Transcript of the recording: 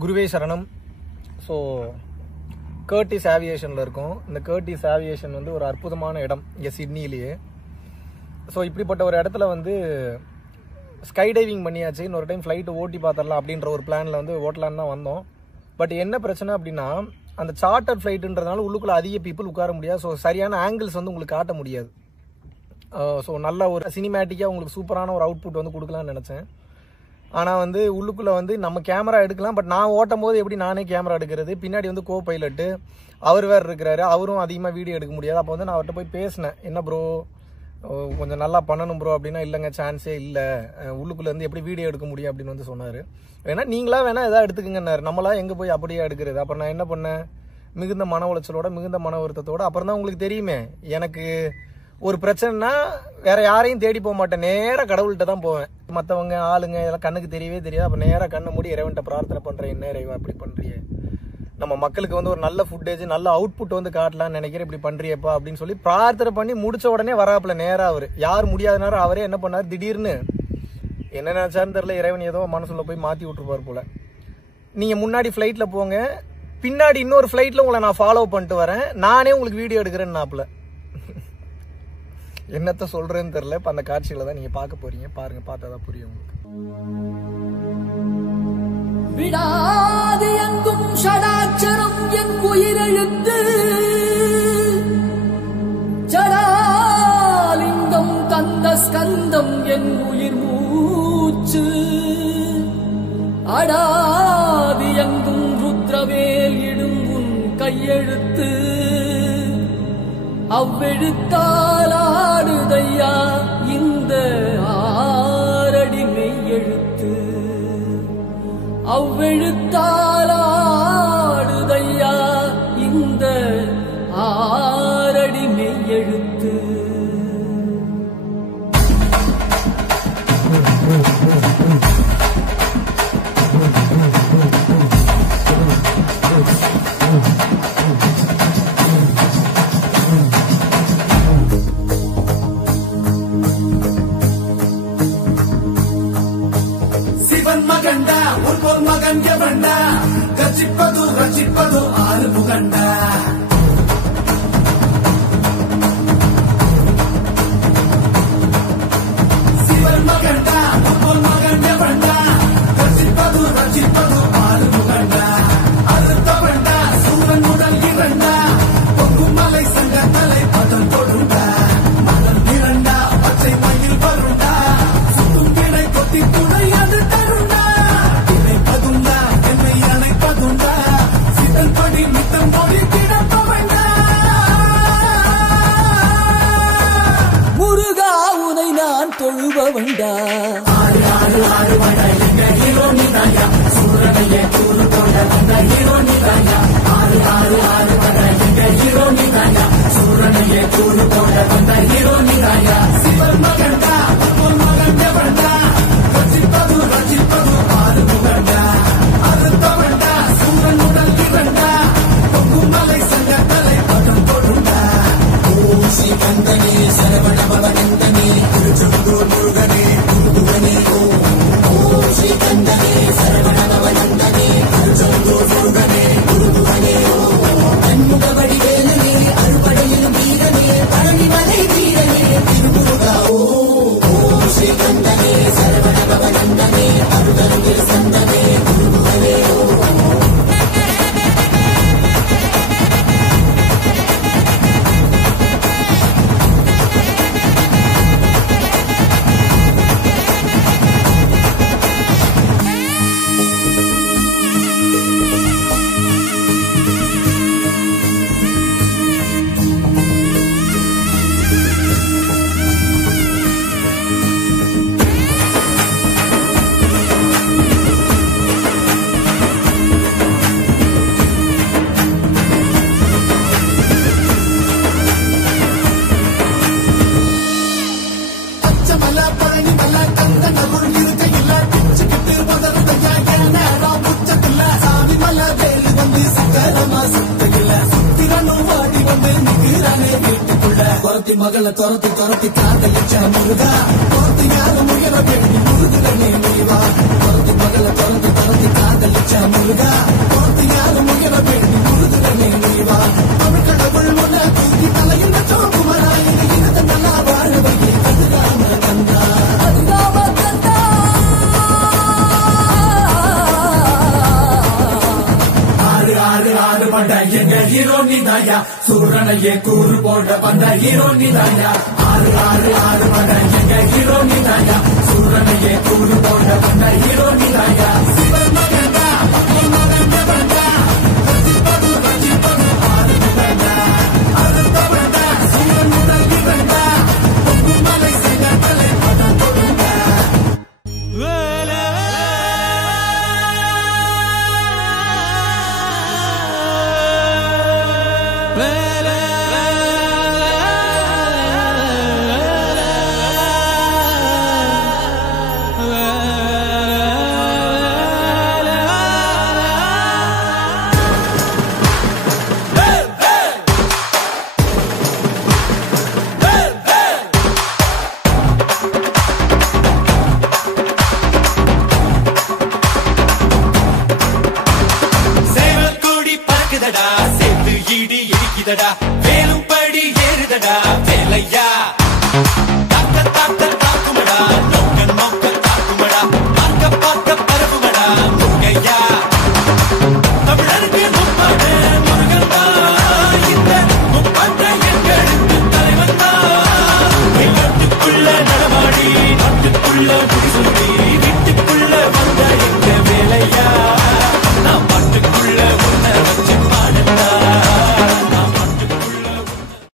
குருவே சரணம். So Curtis ஏவியேஷனில் இருக்கும். இந்த கர்டிஸ் ஏவியேஷன் வந்து ஒரு அற்புதமான இடம் இங்கே சிட்னிலேயே. ஸோ இப்படிப்பட்ட ஒரு இடத்துல வந்து ஸ்கை டைவிங் பண்ணியாச்சு. இன்னொரு டைம் ஃப்ளைட்டு ஓட்டி பார்த்துடலாம் அப்படின்ற ஒரு பிளானில் வந்து ஓட்டலான்னு தான் வந்தோம். பட் என்ன பிரச்சனை அப்படின்னா, அந்த சார்ட்டர் ஃப்ளைட்டுன்றதுனால உள்ளுக்குள்ளே அதிக பீப்புள் உட்கார முடியாது. ஸோ சரியான ஆங்கிள்ஸ் வந்து உங்களுக்கு காட்ட முடியாது. ஸோ நல்ல ஒரு சினிமேட்டிக்காக உங்களுக்கு சூப்பரான ஒரு அவுட்புட் வந்து கொடுக்கலான்னு நினச்சேன். ஆனால் வந்து உள்ளுக்குள்ளே வந்து நம்ம கேமரா எடுக்கலாம். பட் நான் ஓட்டும் போது எப்படி நானே கேமரா எடுக்கிறது, பின்னாடி வந்து கோ பைலட்டு அவர் வேறு இருக்கிறாரு, அவரும் அதிகமாக வீடியோ எடுக்க முடியாது. அப்போ வந்து நான் அவர்கிட்ட போய் பேசினேன், என்ன ப்ரோ கொஞ்சம் நல்லா பண்ணணும் ப்ரோ அப்படின்னா, இல்லைங்க சான்ஸே இல்லை, உள்ளுக்குள்ளே வந்து எப்படி வீடியோ எடுக்க முடியும் அப்படின்னு வந்து சொன்னார். வேணா நீங்களா வேணா எதாவது எடுத்துக்கங்கன்னாரு. நம்மளா எங்கே போய் அப்படியே எடுக்கிறது. அப்புறம் நான் என்ன பண்ணேன், மிகுந்த மன உளைச்சலோட மிகுந்த மன வருத்தத்தோட, அப்புறம் தான் உங்களுக்கு தெரியுமே எனக்கு ஒரு பிரச்சனைனா வேற யாரையும் தேடி போக மாட்டேன், நேராக கடவுள்கிட்ட தான் போவேன். மற்றவங்க ஆளுங்க இதெல்லாம் கண்ணுக்கு தெரியவே தெரியாது. அப்போ நேராக கண்ணை மூடி இறைவன்ட்ட பிரார்த்தனை பண்ணுறேன், என்ன இறைவன் அப்படி பண்ணுறியே, நம்ம மக்களுக்கு வந்து ஒரு நல்ல ஃபுட்டேஜ் நல்ல அவுட்புட் வந்து காட்டலாம்னு நினைக்கிறேன், இப்படி பண்ணுறியப்பா அப்படின்னு சொல்லி பிரார்த்தனை பண்ணி முடிச்ச உடனே வராப்புல நேராக அவர். யார் முடியாத நேரம் அவரே என்ன பண்ணார், திடீர்னு என்ன நினைச்சாருன்னு தெரியல, இறைவன் ஏதோ மனசுல போய் மாற்றி விட்டுருப்பார் போல. நீங்கள் முன்னாடி ஃப்ளைட்டில் போங்க, பின்னாடி இன்னொரு ஃப்ளைட்டில் உங்களை நான் ஃபாலோ பண்ணிட்டு வரேன், நானே உங்களுக்கு வீடியோ எடுக்கிறேன்னு நாப்புல. என்னத்த சொல்றேன்னு தெரியல. இப்ப அந்த காட்சிகளை தான் நீங்க பார்க்க போறீங்க. பாருங்க, பார்த்தாதான் புரியும் உங்களுக்கு. விடாது எங்கும் ஷடாட்சரம் என் உயிரெழுத்து, ஜடாலிங்கம் தந்த ஸ்கந்தம் என் உயிர் மூச்சு, அடாதி எங்கும் ருத்ரவேல் இடும் உன் கையெழுத்து, அவ்வெழுத்தால் ஆடுதையா இந்த ஆரடி மெய்யெழுத்து, அவ்வெழுத்தால் ஆடுதையா இந்த ஆரடி மெய்யெழுத்து. ரச்சிப்பது ரச்சிப்பது ஆறு முகண்டா, சிவன் மகண்டா உன் மகண்ட வண்டா, ரச்சிப்பது ரச்சிப்பது ஆறு முகண்டா, அறுத்த வண்டா சூரன் உடல் இரண்டா, பொங்கும் மலை சங்க தலை பதம் கொடுண்டா, மதம் இரண்டா பச்சை மயில் வருண்டா, சுடும் கிணை கொத்தி துணை அது தருண்டா, இணை பதுண்டா என்னை அணைப்பதுண்டா, சிதன் படி மித்தம் பொடி கிடப்ப வேண்டா. முருகா உனை நான் தொழுவ வேண்டா, ஆறு ஆறு ஆறு வட எங்க ஹீரோ நீதாயா, சூரனையே கூறு கொண்ட வந்த ஹீரோ நீதாயா, ஆறு ஆறு ஆறு வட எங்க ஹீரோ நீதாயா, சூரனையே கூறு கொண்ட வந்த ஹீரோ நீதாயா, சிவன் மகண்டா உன் மகண்ட வண்டா, ரச்சிப்பது ரச்சிப்பது ஆறு முகண்டா, அறுத்த வண்டா சூரன் உடல் இரண்டா, பொங்கும் மலை சங்க தலை பதம் கொடுண்டா, ஓம் ஸ்ரீ கந்தனே சரவண பவனந்தனே திருச்செந்தூர் முருகனே முருகனே ஓம் ஸ்ரீ கந்தனே சரவண பவனந்தனே திருச்செந்தூர் முருகனே முருகனே கண்முக வடிவேலனே அறுபடையிலும் வீரனே பழனிமலை வீரனே திருமுருகா ஓம் ஸ்ரீ கந்தனே சரவண பவனந்தனே அருகருகில் சந்தனே முருகனே பச்சமல பழனிமல கந்தனருள் இருக்கையில பிச்சுக்கிட்டு பதறதையா ஏன உச்சத்தில்ல சாமி மல வேலு வந்து சக்கரமா சுத்தையில சுத்திரனும் வாடி வந்து நிக்கிறானே வீட்டுக்குள்ள துரத்தி மகளை துரத்தி துரத்தி காதலிச்ச முருகா துரத்தி யாரும் உயர வேண்டி முருகனே முறிவா துரத்தி மகளை துரத்தி துரத்தி காதலிச்ச முருகா முருகா கோர்த்தியாத முயல வேண்டி முருகனே நீவா தமிழ் கடவுள் உன்னை தூக்கி தலையில் குமரா இனத்தை நல்லா வாழ்வையே அதுதாம கந்தா ஆறு பண்ட எங்க ஹீரோ நீதாயா சூரனையே கூறு போட வந்த ஹீரோ நீதாயா ஆறு பண்ட எங்க ஹீரோ நீதாயா சூரனையே கூறு போட வந்த ஹீரோ நீதாயா சிவன் மகன்டா மகன் ஜபன்டா ரஜிப்பது ஆறு புகழ்டா அருந்த வந்தா சிவன் முதல் இவன்டா பொங்கு மலை செய்த தலை பதம் கொடுண்டா சேவல் கொடி பறக்குதடா சேர்த்து இடி இடிக்குதடா